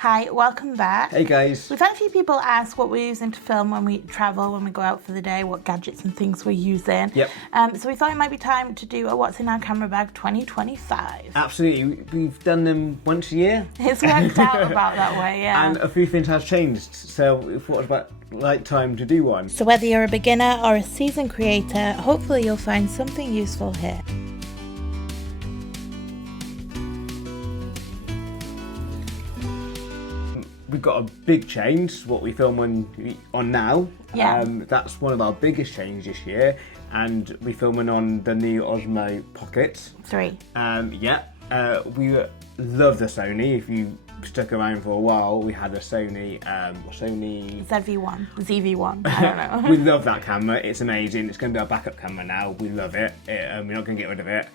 Hi, welcome back. Hey guys. We've had a few people ask what we're using to film when we travel, when we go out for the day, what gadgets and things we're using. Yep. So we thought it might be time to do a What's in Our Camera Bag 2025. Absolutely. We've done them once a year. It's worked out about that way, yeah. And a few things has changed, so we thought it was about right time to do one. So whether you're a beginner or a seasoned creator, hopefully you'll find something useful here. We've got a big change, what we film on now. Yeah. That's one of our biggest changes this year, and we're filming on the new Osmo Pocket. 3. We love the Sony. If you stuck around for a while, we had a Sony ZV-1, I don't know. We love that camera. It's amazing. It's going to be our backup camera now. We love it. We're not going to get rid of it.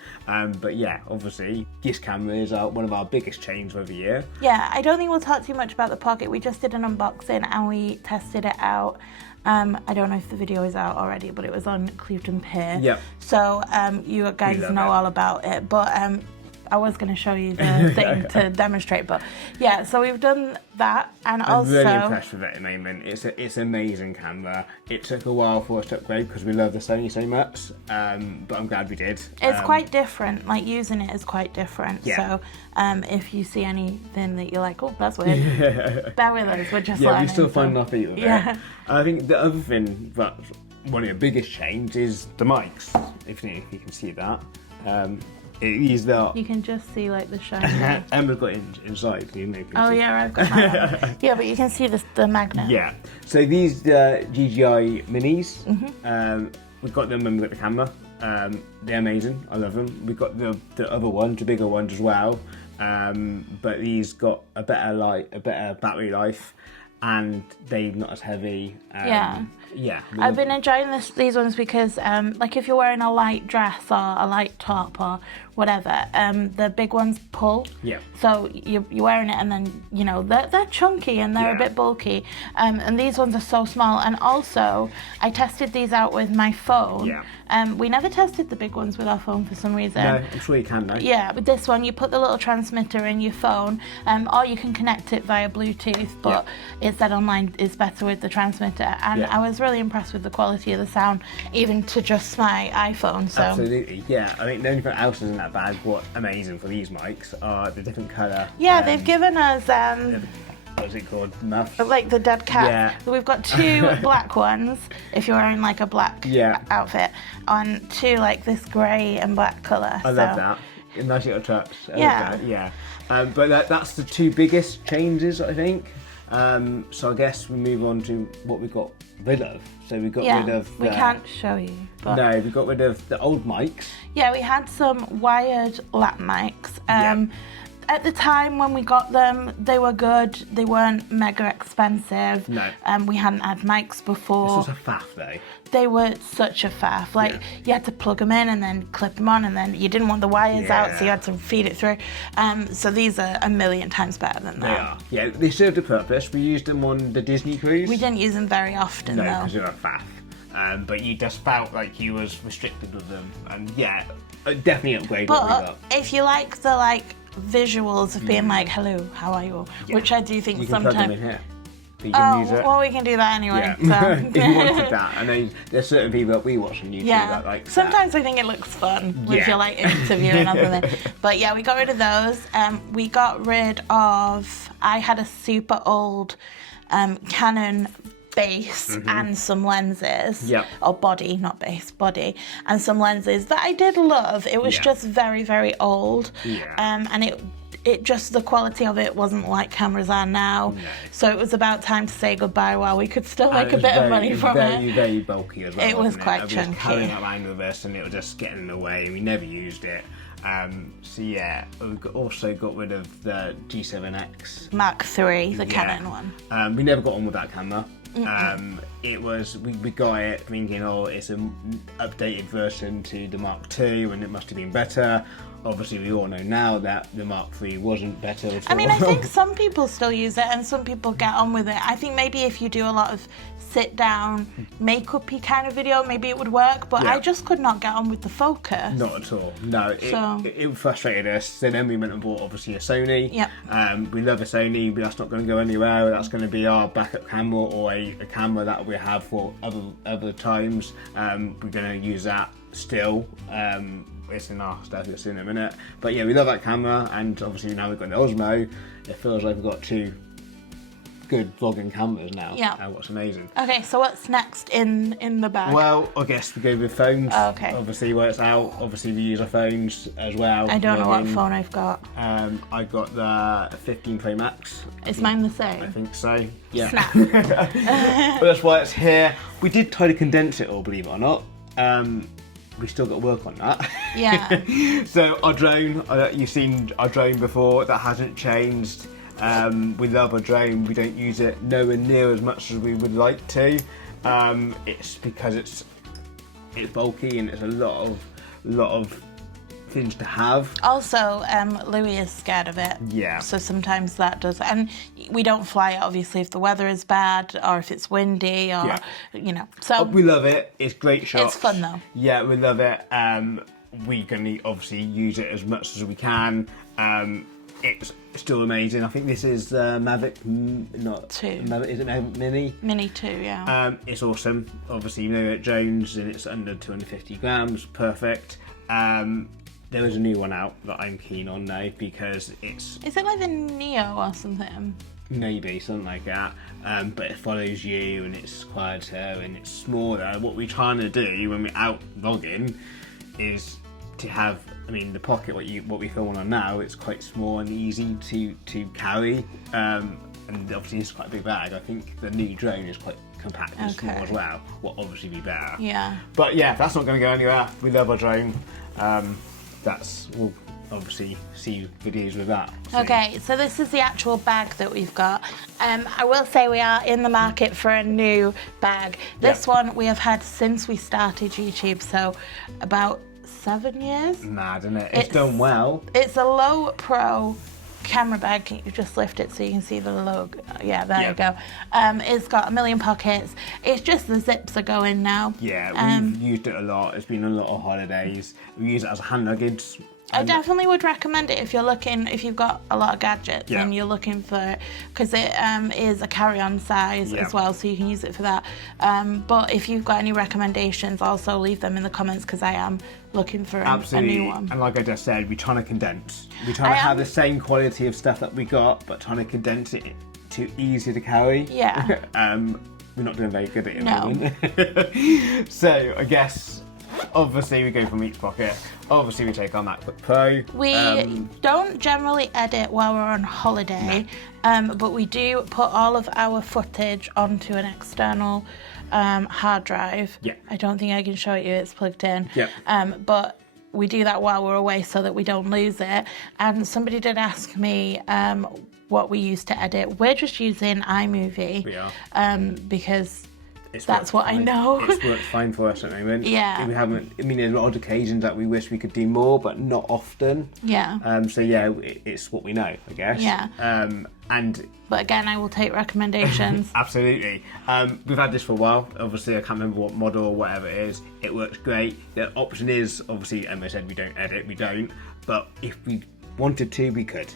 But yeah, obviously, this camera is one of our biggest changes of the year. Yeah, I don't think we'll talk too much about the Pocket. We just did an unboxing and we tested it out. I don't know if the video is out already, but it was on Clevedon Pier. Yep. So you guys know all about it. But I was going to show you the thing to demonstrate, but yeah, so we've done that, and I'm also really impressed with it at the moment. It's an amazing camera. It took a while for us to upgrade because we love the Sony so much, but I'm glad we did. It's quite different. Like, using it is quite different. Yeah. So if you see anything that you're like, oh, that's weird, bear with us. We're just learning. We still find our feet with it. Yeah. I think the other thing that's one of the biggest changes is the mics. If you can see that. You can just see like the shine. Emma's got it inside. Oh yeah, I've got that one. Yeah, but you can see the magnet. Yeah. So these DJI Minis. We've got them when we got the camera. They're amazing. I love them. We've got the other ones, the bigger ones as well. But these got a better battery life, and they're not as heavy. Yeah. I've been enjoying these ones because, like, if you're wearing a light dress or a light top or whatever, the big ones pull. Yeah. So you're wearing it, and then they're chunky and they're a bit bulky. And these ones are so small. And also, I tested these out with my phone. Yeah. We never tested the big ones with our phone for some reason. No, I'm sure you can though. Yeah, with this one, you put the little transmitter in your phone, or you can connect it via Bluetooth, but it said online is better with the transmitter. And I was really impressed with the quality of the sound, even to just my iPhone. So absolutely, yeah. I think the only thing else isn't that bad. What's amazing for these mics are the different colour. Yeah, they've given us what's it called? Muffs. Like the dead cat. Yeah. So we've got 2 black ones, if you're wearing like a black outfit, on 2 like this grey and black colour. I love that. A nice little touch. Yeah. But that's the 2 biggest changes, I think. So I guess we move on to what we got rid of. So we got rid of. We can't show you. But no, we got rid of the old mics. Yeah, we had some wired lap mics. At the time when we got them, they were good. They weren't mega expensive. No. We hadn't had mics before. This was a faff though. They were such a faff. Like, you had to plug them in and then clip them on, and then you didn't want the wires out, so you had to feed it through. So these are a million times better than that. They are. Yeah, they served a purpose. We used them on the Disney cruise. We didn't use them very often, though. No, because they're a faff. But you just felt like you was restricted with them. And definitely upgrade what we got. If you like the visuals of being like, hello, how are you? Which I do think you can sometimes. Plug them in here. You can use it. Well, we can do that anyway. Yeah. So. If you wanted that, I know there's certain people that we watch on YouTube that like. Sometimes I think it looks fun if you're like interviewing other than. But yeah, we got rid of those. We got rid of. I had a super old Canon base and some lenses. Or body, not base, body, and some lenses that I did love. It was just very, very old. And it just, the quality of it wasn't like cameras are now. No. So it was about time to say goodbye while we could still make a bit of money from it. Very, very bulky as well. It was quite chunky. I was carrying it around with us and it was just getting in the way and we never used it. We also got rid of the G7X. Mark III, the Canon one. We never got on with that camera. it was, we got it thinking, oh, it's an updated version to the Mark II and it must have been better. Obviously, we all know now that the Mark III wasn't better at all. I mean, I think some people still use it and some people get on with it. I think maybe if you do a lot of sit-down, makeup-y kind of video, maybe it would work, but I just could not get on with the focus. Not at all, no. It frustrated us. So then we went and bought, obviously, a Sony. Yep. We love a Sony, but that's not going to go anywhere. That's going to be our backup camera or a camera that we have for other times. We're going to use that still. It's in our stuff, you'll see in a minute. But yeah, we love that camera, and obviously now we've got the Osmo, it feels like we've got two good vlogging cameras now. Yeah. What's amazing. Okay, so what's next in the bag? Well, I guess we go with phones. Oh, okay. Obviously, where it's out, obviously we use our phones as well. I don't know what phone I've got. I got the 15 Pro Max. Is mine the same? I think so. Yeah. Snap. But that's why it's here. We did try to condense it all, believe it or not. We still got to work on that. Yeah. So our drone, you've seen our drone before, that hasn't changed. We love our drone, we don't use it nowhere near as much as we would like to. It's because it's bulky and it's a lot of things to have. Also, Louis is scared of it. Yeah. So sometimes that does, and we don't fly it obviously if the weather is bad or if it's windy or you know. So we love it. It's great shots. It's fun though. Yeah, we love it. We can obviously use it as much as we can. It's still amazing. I think this is Mavic, not 2. Mavic, is it Mavic Mini? Mini 2, yeah. It's awesome. Obviously, you know, at Jones, and it's under 250 grams. Perfect. There is a new one out that I'm keen on now because it's... Is it like the Neo or something? Maybe, something like that. But it follows you and it's quieter and it's smaller. What we're trying to do when we're out vlogging is to have, I mean, the pocket, what we film on now, it's quite small and easy to carry. And obviously it's quite a big bag. I think the new drone is quite compact and small as well. Will obviously be better. Yeah. But yeah, that's not going to go anywhere. We love our drone. We'll obviously see videos with that. So. Okay, so this is the actual bag that we've got. I will say we are in the market for a new bag. This one we have had since we started YouTube, so about 7 years. Mad, isn't it? It's done well. It's a low pro camera bag. Can you just lift it so you can see the logo? Yeah, there you go. It's got a million pockets. It's just the zips are going now. Yeah, we've used it a lot. It's been a lot of holidays. We use it as a hand luggage. I definitely would recommend it if you've got a lot of gadgets and you're looking for, because it is a carry-on size as well, so you can use it for that. But if you've got any recommendations, also leave them in the comments because I am looking for a new one. And like I just said, we're trying to condense. We're trying to have the same quality of stuff that we got, but trying to condense it to easy to carry. Yeah. We're not doing very good at it at the moment. So I guess obviously we go from each pocket. Obviously we take our MacBook Pro. We don't generally edit while we're on holiday, but we do put all of our footage onto an external hard drive. Yeah. I don't think I can show it you, it's plugged in. Yeah. But we do that while we're away so that we don't lose it. And somebody did ask me what we use to edit. We're just using iMovie. We are. Because that's what I know. It's worked fine for us at the moment. Yeah. We haven't. I mean, there's a lot of occasions that we wish we could do more, but not often. Yeah. So yeah, it's what we know, I guess. Yeah. But again, I will take recommendations. Absolutely. We've had this for a while. Obviously, I can't remember what model or whatever it is. It works great. The option is obviously, Emma said we don't edit. We don't. But if we wanted to, we could.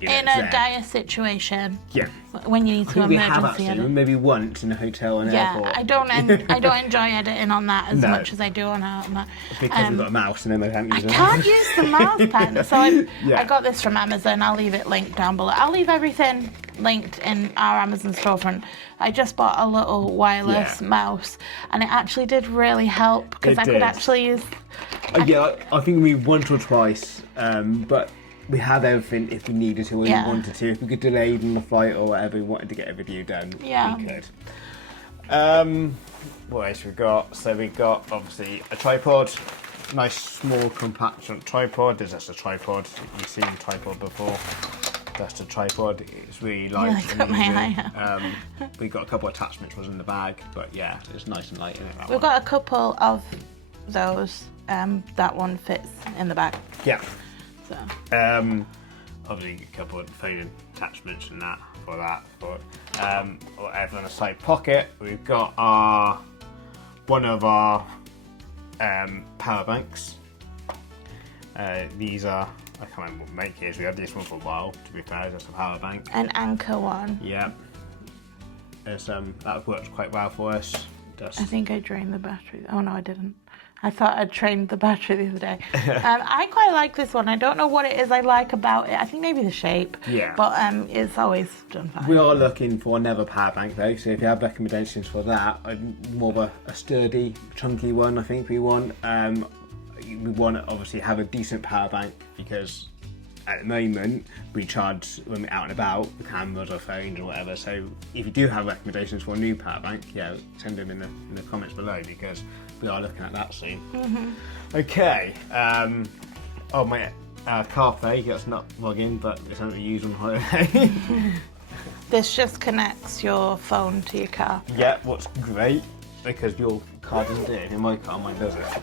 In a dire situation. Yeah. When you need to emergency edit. Maybe once in a hotel and airport. I don't enjoy editing on that as much as I do on that. Because we've got a mouse and then I can't use it. I can't use the mouse pen. So I got this from Amazon. I'll leave it linked down below. I'll leave everything linked in our Amazon storefront. I just bought a little wireless mouse and it actually did really help because I could actually use... I think we once or twice, but... We had everything if we needed to or wanted to. If we could delay on the flight or whatever, we wanted to get a video done, we could. What else we got? So we got obviously a tripod, nice small compact tripod. There's just a tripod. You've seen a tripod before. That's a tripod. It's really light. Yeah, got my eye out. We've got a couple of attachments was in the bag, but yeah, it's nice and light in it. We've got a couple of those. That one fits in the bag. Yeah. So. Obviously a couple of phone attachments and that for that. But whatever on a side pocket, we've got one of our power banks. These are, I can't remember what make it is. We had this one for a while, to be fair. That's a power bank. An Anchor one. Yeah. That works quite well for us. I think I drained the battery. Oh no, I didn't. I thought I'd drained the battery the other day. I quite like this one. I don't know what it is I like about it. I think maybe the shape. Yeah. But it's always done fine. We are looking for another power bank though, so if you have recommendations for that, more of a sturdy, chunky one, I think we want. We want to obviously have a decent power bank because at the moment we charge when we're out and about the cameras or phones or whatever. So if you do have recommendations for a new power bank, yeah, send them in the comments below because we are looking at that soon. Okay. My CarPlay, that's not logging, but it's something we use on holiday. This just connects your phone to your car. Yeah, what's great because your car doesn't do it. In my car, mine does it.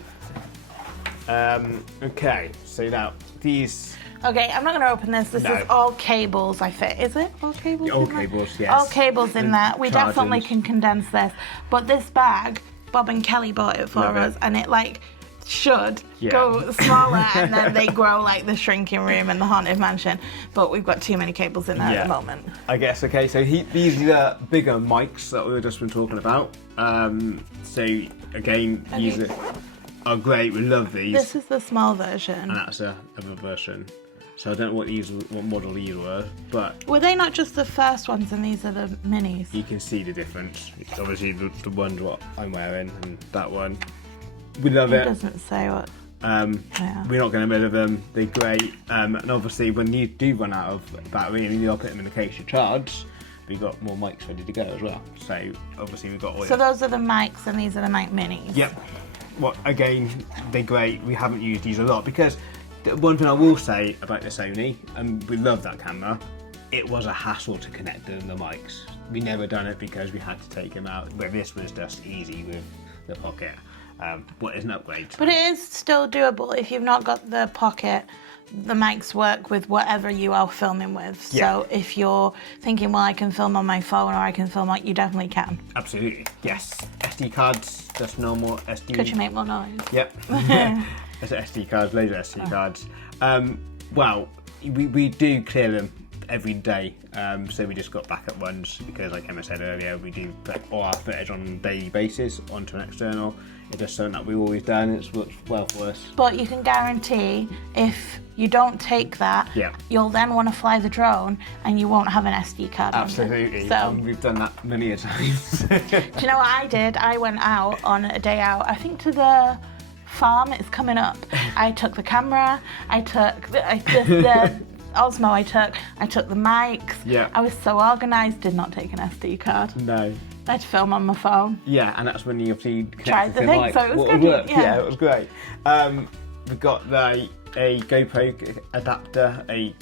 Okay, so now these. Okay, I'm not going to open this. This No. is all cables, I fit. Is it all cables? All in there? cables, yes. All cables in there. We Chargers. definitely can condense this. But this bag, Bob and Kelly bought it for Love us, it. and it should Yeah. go smaller, and then they grow like the shrinking room and the haunted mansion. But we've got too many cables in there at the moment. I guess, okay, so these are the bigger mics that we've just been talking about. So again, these are great, we love these. This is the small version. And that's a other version. So I don't know what model these were, but Were they not just the first ones and these are the minis? you can see the difference. It's obviously the ones what I'm wearing and that one. We love It it. doesn't say what. Yeah. We're not going to rid of them. They're great. And obviously, when you do run out of battery and you put them in the case you charge, we've got more mics ready to go as well. So obviously, we've got all. So those are the mics and these are the mic minis. Yep. Well, again, they're great. We haven't used these a lot because the one thing I will say about the Sony, and we love that camera, it was a hassle to connect them the mics. We never done it because we had to take them out. But this was just easy with the pocket. What is an upgrade? But it is still doable if you've not got the pocket. The mics work with whatever you are filming with. Yeah. So if you're thinking, well, I can film on my phone or I can film on, you definitely can. Absolutely, yes. SD cards, just normal SD. Could you make more noise? Yep. That's SD cards, loads of SD cards. Well, we do clear them every day, so we just got backup ones because, like Emma said earlier, we do put all our footage on a daily basis onto an external. It's just something that we've always done. It's worked well for us. But you can guarantee if you don't take that, Yeah. you'll then want to fly the drone and you won't have an SD card. Absolutely. So We've done that many a times. do you know what I did? I went out on a day out, I think to the farm, it's coming up. I took the camera, I took the Osmo, I took the mics. Yeah. I was so organised, did not take an SD card. No. I had to film on my phone. Yeah, and that's when you obviously Tried the connected to thing, mic. so it was What good, would work. yeah. It was great. We've got a GoPro adapter, a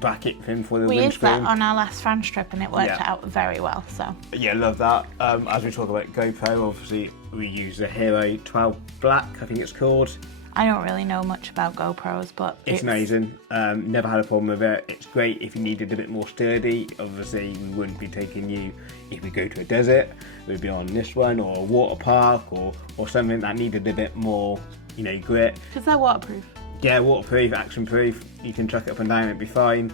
bracket thing for the We used that windscreen. on our last France trip and it worked Yeah. out very well. So Yeah, love that. As we talk about GoPro, obviously we use the Hero 12 Black, I think it's called. I don't really know much about GoPros, but It's amazing. Never had a problem with it. It's great if you needed a bit more sturdy. Obviously, we wouldn't be taking you if we go to a desert. We'd be on this one or a water park or something that needed a bit more, grit. Is that waterproof? Yeah, waterproof, action proof. You can chuck it up and down, it'd be fine.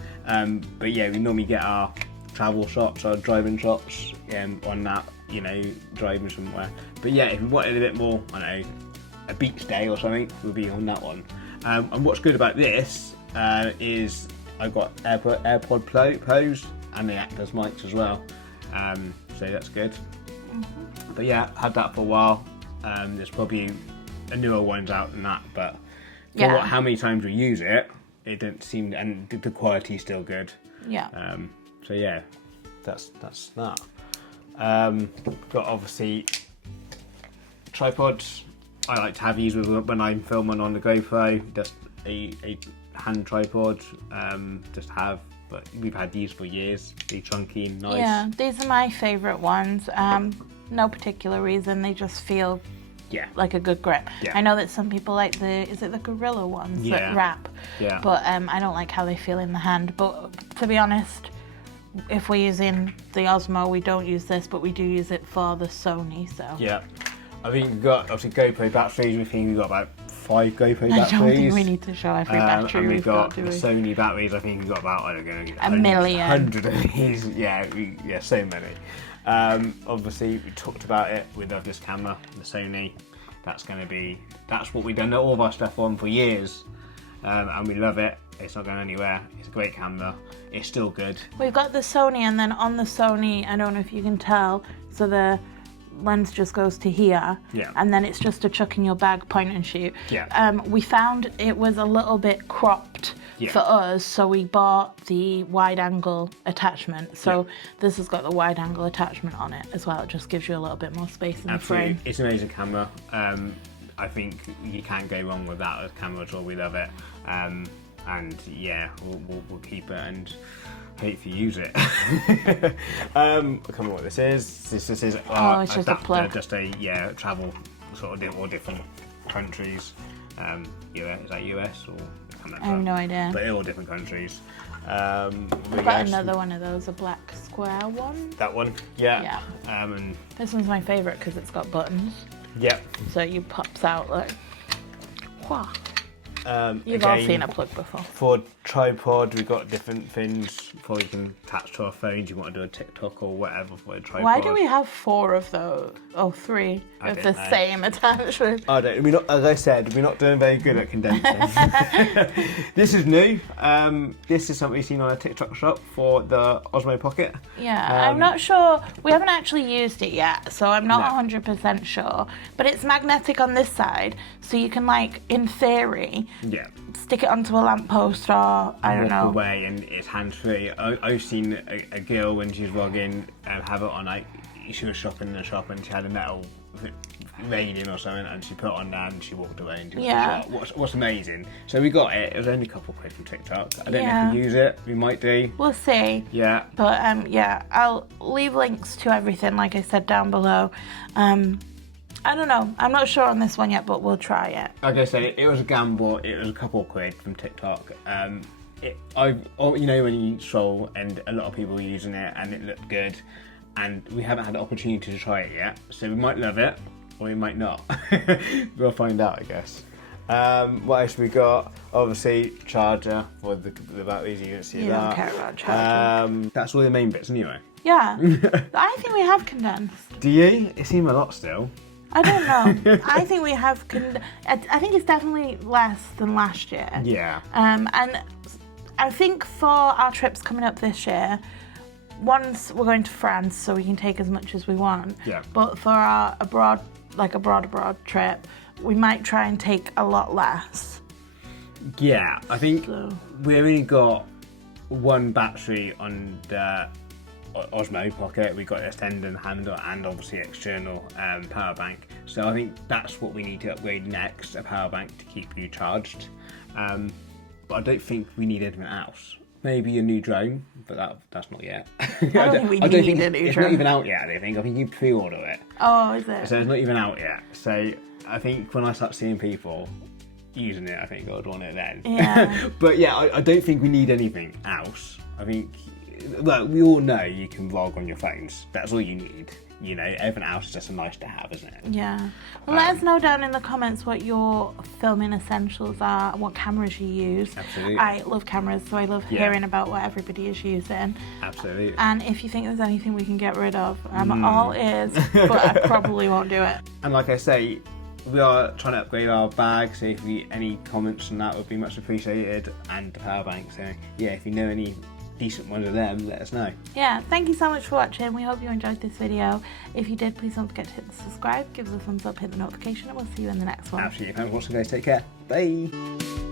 But yeah, we normally get our travel shots, our driving shots on that, driving somewhere. But yeah, if we wanted a bit more, I don't know, a beach day or something, we'll be on that one. And what's good about this is I've got AirPod Pros and they act as mics as well. So that's good. Mm-hmm. But yeah, had that for a while. There's probably a newer ones out than that, but for how many times we use it, it didn't seem, and the quality's still good. Yeah. So yeah, that's that. Got obviously tripods. I like to have these when I'm filming on the GoPro, just a hand tripod, just have but we've had these for years. They're chunky and nice. Yeah, these are my favourite ones. No particular reason, they just feel like a good grip. I know that some people like is it the Gorilla ones that wrap? Yeah. But I don't like how they feel in the hand. But to be honest, if we're using the Osmo, we don't use this, but we do use it for the Sony, so. Yeah. I think we've got, obviously, GoPro batteries. We think we've got about 5 GoPro batteries. I don't think we need to show every battery and we've got, do the we? Sony batteries. I think we've got about, I don't know, a million. 100 of these. Yeah, so many. Obviously, we talked about it with this camera, the Sony. That's what we've done all of our stuff on for years. And we love it. It's not going anywhere. It's a great camera. It's still good. We've got the Sony, and then on the Sony, I don't know if you can tell, so the lens just goes to here, and then it's just a chuck in your bag, point and shoot. We found it was a little bit cropped for us, so we bought the wide angle attachment. So this has got the wide angle attachment on it as well. It just gives you a little bit more space in the frame. It's an amazing camera. I think you can't go wrong with that as a camera at all. We love it. And yeah, we'll keep it and hopefully use it. I can't remember what this is. This is it's just a plug. Just a travel sort of all different countries. US, is that US or? I have no idea. But they're all different countries. We've got another one of those, a black square one. That one, yeah. And this one's my favourite because it's got buttons. Yep. So it pops out like, wah. You've again, all seen a plug before. For tripod, we've got different things for you can attach to our phones. You want to do a TikTok or whatever for a tripod. Why do we have 4 of those? Oh, 3 of the same attachment. I don't. As I said, we're not doing very good at condensing. This is new. This is something you've seen on a TikTok shop for the Osmo Pocket. Yeah, I'm not sure. We haven't actually used it yet, so I'm not 100% sure. But it's magnetic on this side, so you can, like, in theory, stick it onto a lamppost or I don't know. Walk away and it's hands-free. I've seen a girl when she was vlogging have it on, like, she was shopping in a shop and she had a metal railing or something and she put it on there and she walked away and what's amazing. So we got it. It was only a couple of quid from TikTok. I don't know if we use it. We might do. We'll see. Yeah. But I'll leave links to everything, like I said, down below. I don't know. I'm not sure on this one yet, but we'll try it. Like I said, it was a gamble. It was a couple of quid from TikTok. When you scroll and a lot of people are using it and it looked good, and we haven't had the opportunity to try it yet, so we might love it or we might not. We'll find out, I guess. What else we got? Obviously, charger for the batteries. You don't see that. You don't care about charging. That's all the main bits, anyway. Yeah, I think we have condensed. Do you? It seems a lot still. I don't know. I think we have. I think it's definitely less than last year. Yeah. And I think for our trips coming up this year, once we're going to France, so we can take as much as we want. Yeah. But for our abroad trip, we might try and take a lot less. Yeah, I think we only got one battery on the Osmo Pocket. We got the extender handle and obviously external power bank. So I think that's what we need to upgrade next, a power bank to keep you charged. But I don't think we need anything else. Maybe a new drone, but that's not yet. I don't think we need a new drone. It's not even out yet, I don't think. I think you pre-order it. Oh, is it? So it's not even out yet. So I think when I start seeing people using it, I think I'd want it then. Yeah. But yeah, I don't think we need anything else. I think, well, we all know you can vlog on your phones. That's all you need. You know, everything else is just a nice to have, isn't it? Yeah. Well, let us know down in the comments what your filming essentials are, what cameras you use. Absolutely. I love cameras, so I love hearing about what everybody is using. Absolutely. And if you think there's anything we can get rid of, I'm all ears, but I probably won't do it. And like I say, we are trying to upgrade our bag, so if any comments on that would be much appreciated, and the power bank. So yeah, if you know any decent ones of them, let us know. Yeah, thank you so much for watching. We hope you enjoyed this video. If you did, please don't forget to hit the subscribe, give us a thumbs up, hit the notification, and we'll see you in the next one. Absolutely. Thanks for watching, guys. Take care. Bye.